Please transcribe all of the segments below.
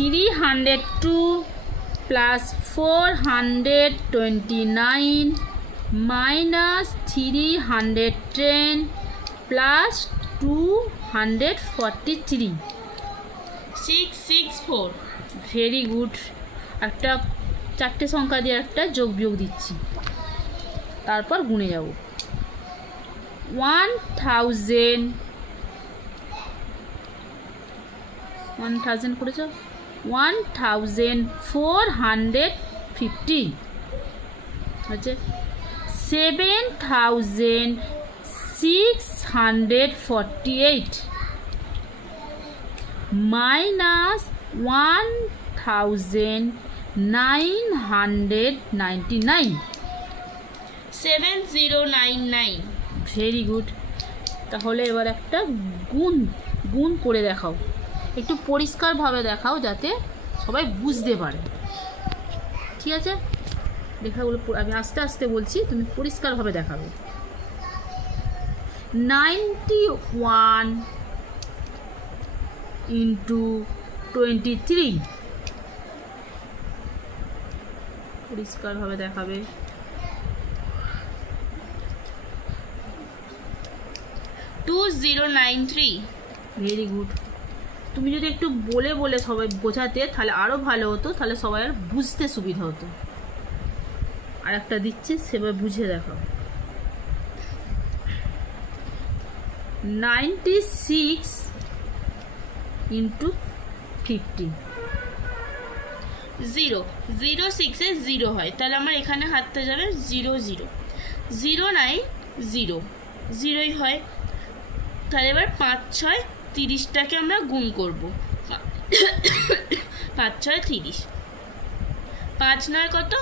302 plus 429 minus 310 plus 243 664 very good. একটা চারটে সংখ্যা দিয়ে একটা যোগ বিয়োগ দিচ্ছি, তারপর গুণে যাব। 1000 করেছ 1450 হচ্ছে 7648 মাইনাস 1999 7099 ভেরি গুড। তাহলে এবার একটা গুণ করে দেখাও, একটু পরিষ্কারভাবে দেখাও যাতে সবাই বুঝতে পারে। ঠিক আছে, লেখাগুলো আমি আস্তে আস্তে বলছি, তুমি পরিষ্কারভাবে দেখাবে। 91 into 23 পরিষ্কারভাবে দেখাবে। 2093 ভেরি গুড। তুমি যদি একটু বলে বলে সবাই বোঝাতে তাহলে আরও ভালো হতো, তাহলে সবাই আর বুঝতে সুবিধা হতো। আর একটা দিচ্ছি, সেভাবে বুঝে দেখো। 96 into 50 0 06 এ 0 হয়, তাহলে আমার এখানে হাতটা যাবে 0 0 09 0 0ই হয়। তাহলে এবার 5 6 30টাকে আমরা গুণ করব। 5 6 30, 5 9 কত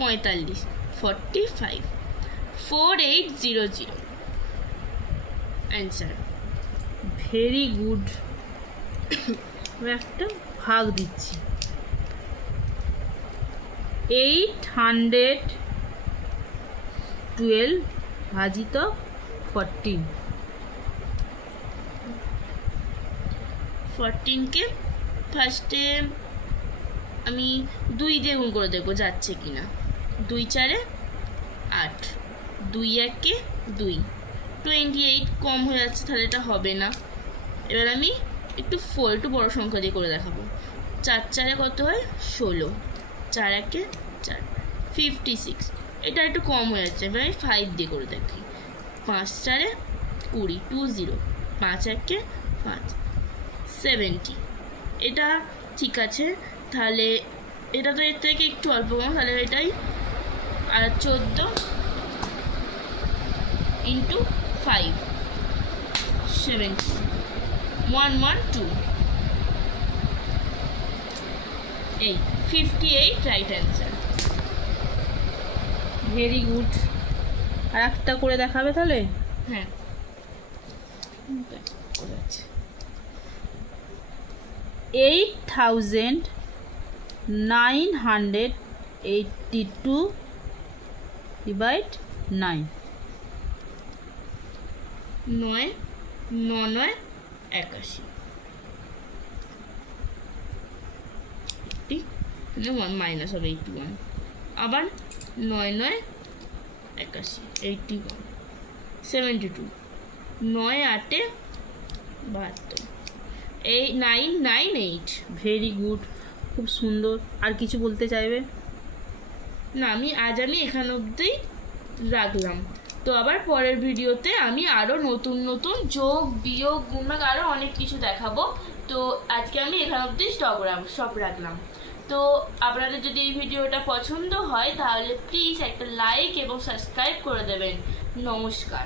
45, 45 4800 অ্যান্সার। Very good. আমি একটা ভাগ দিচ্ছি। 812 ভাজিত 14 14কে ফার্স্টে আমি 2 দিয়ে গুণ করে দেখবো যাচ্ছে কিনা। 2 4 8, 2 1 2, 28 কম হয়ে যাচ্ছে, তাহলে এটা হবে না। এবার আমি একটু বড় সংখ্যা দিয়ে করে দেখাবো। 4 4 কত হয় 16, 4 1 4, 56, এটা একটু কম হয়ে যাচ্ছে। এবার আমি 5 দিয়ে করে দেখি। 5 4 20, 20, 5 1 5, 70, এটা ঠিক আছে। তাহলে এটা তো এর থেকে একটু অল্প কম, তাহলে এটাই। আর 14 into 5 70, 112 8, 58 right answer. Very good. আর একটা করে দেখাবে তাহলে? হ্যাঁ, 8982 ডিভাইড 9 9 9 81, মাইনাস হবে 81, আবার 9 9 81, 81 72, 9 8 72, 998। ভেরি গুড, খুব সুন্দর। আর কিছু বলতে চাইবে? না, আমি এখান অবধি রাখলাম। তো আবার পরের ভিডিওতে আমি আরও নতুন নতুন যোগ বিয়োগ গুণভাগ আরও অনেক কিছু দেখাবো। তো আজকে আমি এখান অবধি সব রাখলাম। তো আপনাদের যদি এই ভিডিওটা পছন্দ হয় তাহলে প্লিজ একটা লাইক এবং সাবস্ক্রাইব করে দেবেন। নমস্কার।